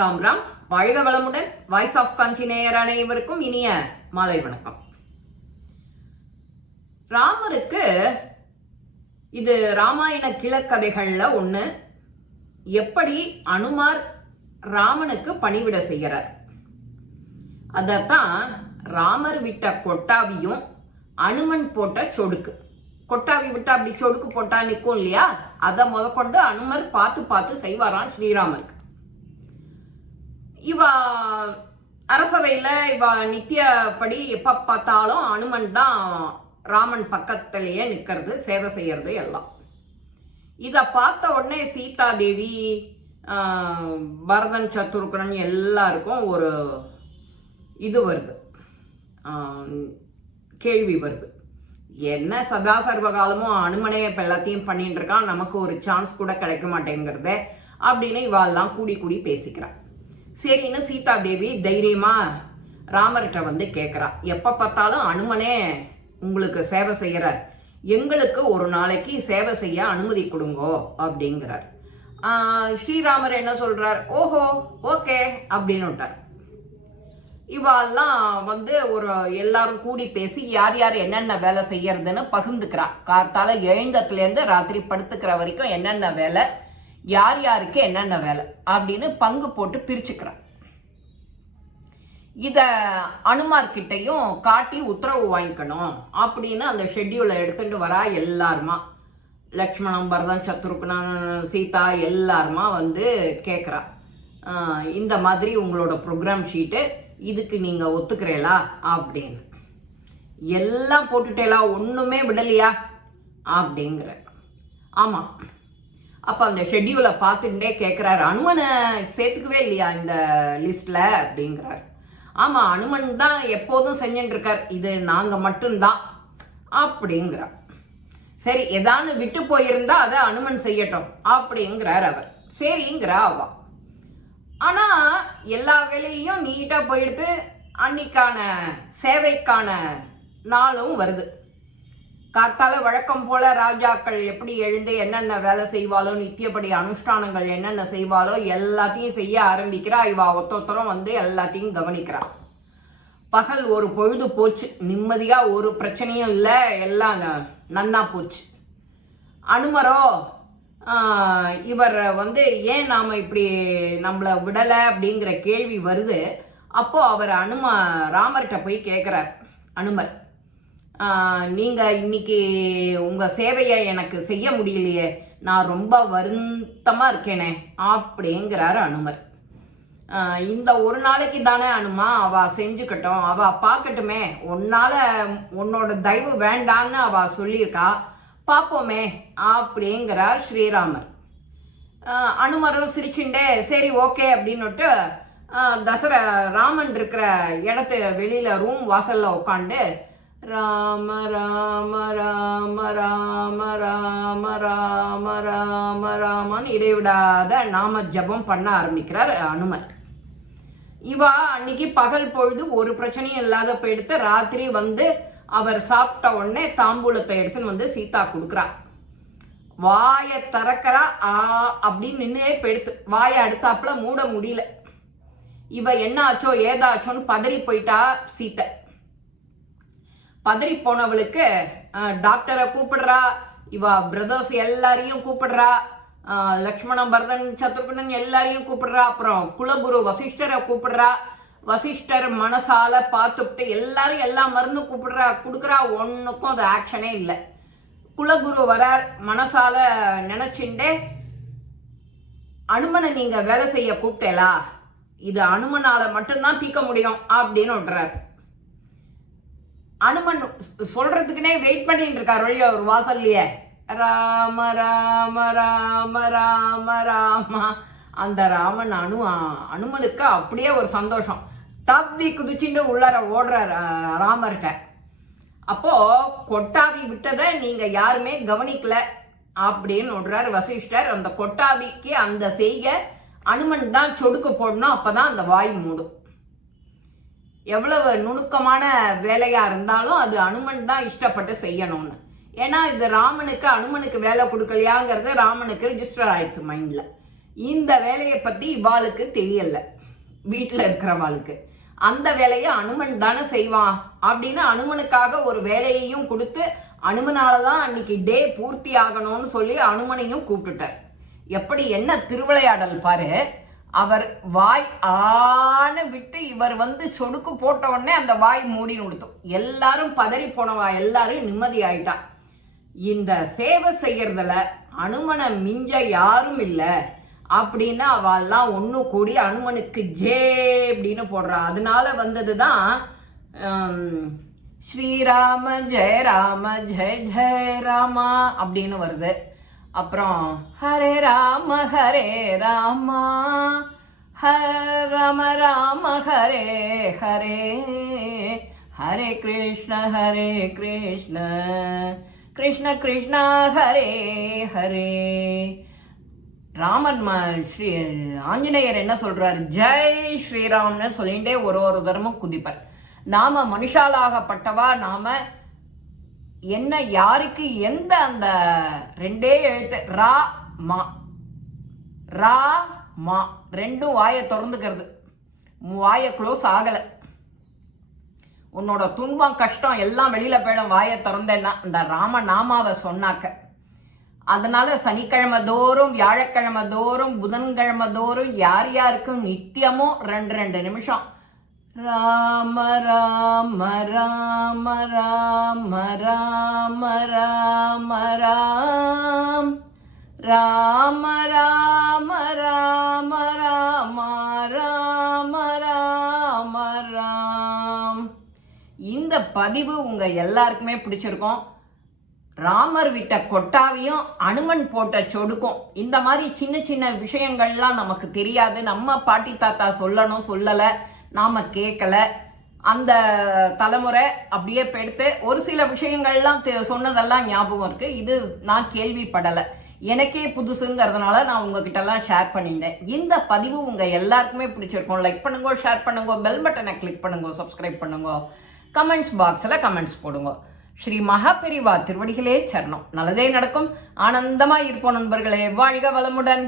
ராம் ராம். வாழ்க வளமுடன். Voice of காஞ்சி நேயர் அனைவருக்கும் இனிய மாலை வணக்கம். ராமருக்கு இது ராமாயண கிளக்கதைகள்ல ஒண்ணு. எப்படி அனுமார் ராமனுக்கு பணிவிட செய்கிறார், அதத்தான் ராமர் விட்ட கொட்டாவியும் அனுமன் போட்ட சொடுக்கு. கொட்டாவி விட்டு அப்படி சொடுக்கு போட்டா நிற்கும் இல்லையா, அதை முதற்கொண்டு அனுமர் பார்த்து பார்த்து செய்வாரான் ஸ்ரீராமருக்கு. இவ அரசவையில இவ நித்தியப்படி எப்ப பார்த்தாலும் அனுமன் தான் ராமன் பக்கத்திலேயே நிக்கிறது, சேவை செய்யறது எல்லாம். இத பார்த்த உடனே சீதா தேவி, பரதன், சத்ருகன் எல்லாருக்கும் ஒரு இது வருது, கேள்வி வருது. என்ன சதா சர்வகாலமும் அனுமனே இப்ப எல்லாத்தையும் பண்ணிட்டு இருக்கான், நமக்கு ஒரு சான்ஸ் கூட கிடைக்க மாட்டேங்கிறது அப்படின்னு இவாள்லாம் கூடி கூடி பேசிக்கிறான். சரின்னு சீதா தேவி தைரியமா ராமர்கிட்ட வந்து கேட்கிறா, எப்ப பார்த்தாலும் அனுமனே உங்களுக்கு சேவை செய்யறார், எங்களுக்கு ஒரு நாளைக்கு சேவை செய்ய அனுமதி கொடுங்கோ அப்படிங்கிறார். ஸ்ரீராமர் என்ன சொல்றார், ஓஹோ ஓகே அப்படின்னு விட்டார். இவாள்லாம் வந்து ஒரு எல்லாரும் கூடி பேசி யார் யார் என்னென்ன வேலை செய்யறதுன்னு பகிர்ந்துக்கிறா. கார்த்தால எழுந்தத்துல இருந்து ராத்திரி படுத்துக்கிற வரைக்கும் என்னென்ன வேலை, யார் யாருக்கு என்னென்ன வேலை அப்படின்னு பங்கு போட்டு பிரிச்சுக்கிறான். இத அனுமார்கிட்டையும் காட்டி உத்தரவு வாங்கிக்கணும் அப்படின்னு அந்த ஷெட்யூலை எடுத்துட்டு வரா. எல்லாருமா, லக்ஷ்மணன், பரதன், சத்ருகன், சீதா எல்லாருமா வந்து கேட்குறா, இந்த மாதிரி உங்களோட ப்ரோக்ராம் ஷீட்டு, இதுக்கு நீங்க ஒத்துக்கிறீங்களா அப்படின்னு. எல்லாம் போட்டுட்டேலா, ஒண்ணுமே விடலையா அப்படிங்கிற. ஆமா. அப்ப அந்த ஷெட்யூலை பார்த்துட்டே கேட்கிறாரு, அனுமனை சேர்த்துக்கவே இல்லையா இந்த லிஸ்ட்ல அப்படிங்கிறார். ஆமா, அனுமன் தான் எப்போதும் செஞ்சுட்டு இருக்கார், இது நாங்க மட்டும்தான் அப்படிங்கிறார். சரி, ஏதானு விட்டு போயிருந்தா அதை அனுமன் செய்யட்டும் அப்படிங்கிறார் அவர். சரிங்கிறா அவ. ஆனா எல்லா வேலையும் நீட்டா போயிடுத்து. அன்னைக்கான சேவைக்கான நாளும் வருது. காத்தால வழக்கம் போல ராஜாக்கள் எப்படி எழுந்து என்னென்ன வேலை செய்வாளோ, நித்தியப்படி அனுஷ்டானங்கள் என்னென்ன செய்வாளோ எல்லாத்தையும் செய்ய ஆரம்பிக்கிறா. இவா ஒத்தொத்தரம் வந்து எல்லாத்தையும் கவனிக்கிறா. பகல் ஒரு பொழுது போச்சு, நிம்மதியா ஒரு பிரச்சனையும் இல்லை, எல்லாம் நன்னா போச்சு. அனுமரோ இவர் வந்து ஏன் நாம இப்படி நம்மளை விடலை அப்படிங்கிற கேள்வி வருது. அப்போ அவர் ராமர்கிட்ட போய் கேட்கிறார். அனுமர், நீங்க இன்னைக்கு உங்க சேவையை எனக்கு செய்ய முடியலையே, நான் ரொம்ப வருத்தமா இருக்கேனே அப்படிங்கிறாரு அனுமர். இந்த ஒரு நாளைக்கு தானே அனுமா, அவ செஞ்சுக்கட்டும், அவ பார்க்கட்டுமே, உன்னோட தயவு வேண்டான்னு அவ சொல்லியிருக்கா, பார்ப்போமே அப்படிங்கிறார் ஸ்ரீராமர். அனுமரும் சிரிச்சுண்டே சரி ஓகே அப்படின்னுட்டு ராமன் இருக்கிற இடத்து வெளியில ரூம் வாசல்ல உட்காந்து ராம ராம ராம ராம ராம ராம ராம ராமன்னு இடைவிடாத நாம ஜபம் பண்ண ஆரம்பிக்கிறார் அனுமன். இவா அன்னைக்கு பகல் பொழுது ஒரு பிரச்சனையும் இல்லாத போயிடுத்து. ராத்திரி வந்து அவர் சாப்பிட்ட உடனே தாம்பூலத்தை எடுத்துன்னு வந்து சீதா கொடுக்குறா. வாயை திறக்கிறா, அப்படின்னு நின்னே போயிடுத்து. வாயை அடுத்தாப்புல மூட முடியல. இவ என்ன ஆச்சோ ஏதாச்சோன்னு பதறி போயிட்டா சீத்தை. பதறி போனவளுக்கு டாக்டரை கூப்பிடுறா, இவ பிரதர்ஸ் எல்லாரையும் கூப்பிடுறா, லக்ஷ்மணன், பரதன், சத்ருகன் எல்லாரையும் கூப்பிடுறா. அப்புறம் குலகுரு வசிஷ்டரை கூப்பிடுறா. வசிஷ்டர் மனசால பார்த்துட்டு எல்லாரும் எல்லா மருந்தும் கொடுக்குறா. ஒன்னுக்கும் அது ஆக்ஷனே இல்லை. குலகுரு வரார், மனசால நினைச்சுட்டே அனுமனை நீங்க வேலை செய்ய கூப்பிட்டேலா, இது அனுமனால மட்டும்தான் தீர்க்க முடியும் அப்படின்னு விட்டுறாரு. அனுமன் சொல்றதுக்குனே வெயிட் பண்ணிட்டு இருக்கார் வழியா ஒரு வாசல்லையே. ராம ராம ராம ராம ராமா. அந்த ராமன் அனுமனுக்கு அப்படியே ஒரு சந்தோஷம், தவ்வி குதிச்சுட்டு உள்ளார ஓடுறார் ராமர்கிட்ட. அப்போ கொட்டாவி விட்டதை நீங்க யாருமே கவனிக்கல அப்படின்னு விடுறாரு வசிஷ்டர். அந்த கொட்டாவிக்கு அந்த செய்க அனுமன் தான் சொடுக்கு போடணும், அப்பதான் அந்த வாய் மூடும். எவ்வளவு நுணுக்கமான வேலையா இருந்தாலும் அது அனுமன் தான் இஷ்டப்பட்டு செய்யணும்னு. ஏன்னா இது ராமனுக்கு அனுமனுக்கு வேலை கொடுக்கலையாங்கிறது ராமனுக்கு ரிஜிஸ்டர் ஆயிடுச்சு மைண்ட்ல. இந்த வேலையை பத்தி இவாளுக்கு தெரியல, வீட்டுல இருக்கிறவாளுக்கு. அந்த வேலையை அனுமன் தானே செய்வான் அப்படின்னு அனுமனுக்காக ஒரு வேலையையும் கொடுத்து அனுமனாலதான் அன்னைக்கு டே பூர்த்தி ஆகணும்னு சொல்லி அனுமனையும் கூப்பிட்டுட்டார். எப்படி என்ன திருவிளையாடல் பாரு. அவர் வாய் ஆன விட்டு இவர் சொடுக்கு போட்ட உடனே அந்த வாய் மூடி கொடுத்தோம். எல்லாரும் பதறி போனவா எல்லாரும் நிம்மதி ஆயிட்டா. இந்த சேவை செய்யறதுல அனுமனை மிஞ்ச யாரும் இல்லை அப்படின்னு அவெல்லாம் ஒன்று கூடி அனுமனுக்கு ஜே அப்படின்னு போடுறா. அதனால வந்ததுதான் ஸ்ரீராம ஜெய ராம ஜெய ஜெய ராமா அப்படின்னு வருது. அப்புறம் ஹரே ராம ராமா ராம ராம ஹரே ஹரே ஹரே கிருஷ்ண கிருஷ்ண கிருஷ்ண ஹரே ஹரே. ராமன் ஸ்ரீ ஆஞ்சநேயர் என்ன சொல்றாரு, ஜெய் ஸ்ரீராம்னு சொல்லிட்டே ஒரு தரமும் குதிப்பார். நாம மனுஷாலாகப்பட்டவா, நாம என்ன யாருக்கு எந்த அந்த ரெண்டே எழுத்து ரா மா ரெண்டும் வாயை திறந்துக்கிறது, வாயை க்ளோஸ் ஆகல. உன்னோட துன்பம் கஷ்டம் எல்லாம் வெளியில போயிடும் வாயை திறந்தேன்னா இந்த ராம நாமாவை சொன்னாக்க. அதனால சனிக்கிழமை தோறும், வியாழக்கிழமை தோறும், புதன்கிழமை தோறும் யார் யாருக்கும் நித்தியமும் 2 நிமிஷம் ராம ராம ராம ராம ராம ராம ராம் ராம ராம ராம ராம ராம ராம ராம். இந்த பதிவு உங்க எல்லாருக்குமே பிடிச்சிருக்கும். ராமர் விட்ட கொட்டாவையும் அனுமன் போட்ட சொடுக்கும், இந்த மாதிரி சின்ன சின்ன விஷயங்கள்லாம் நமக்கு தெரியாது. நம்ம பாட்டி தாத்தா சொல்லணும், சொல்லலை, நாம கேட்கல. அந்த தலைமுறை அப்படியே போயிடுத்து. ஒரு சில விஷயங்கள்லாம் சொன்னதெல்லாம் ஞாபகம் இருக்கு, இது நான் கேள்விப்படலை, எனக்கே புதுசுங்கிறதுனால நான் உங்ககிட்ட எல்லாம் ஷேர் பண்ணிட்டேன். இந்த பதிவு உங்க எல்லாருக்குமே பிடிச்சிருக்கும். லைக் பண்ணுங்க, ஷேர் பண்ணுங்க, பெல் பட்டனை கிளிக் பண்ணுங்க, சப்ஸ்கிரைப் பண்ணுங்க, கமெண்ட்ஸ் பாக்ஸில் கமெண்ட்ஸ் போடுங்க. ஸ்ரீ மகாபெரிவா திருவடிகளே சரணம். நல்லதே நடக்கும். ஆனந்தமாய் இருப்போம் நண்பர்களே. வாழ்க வளமுடன்.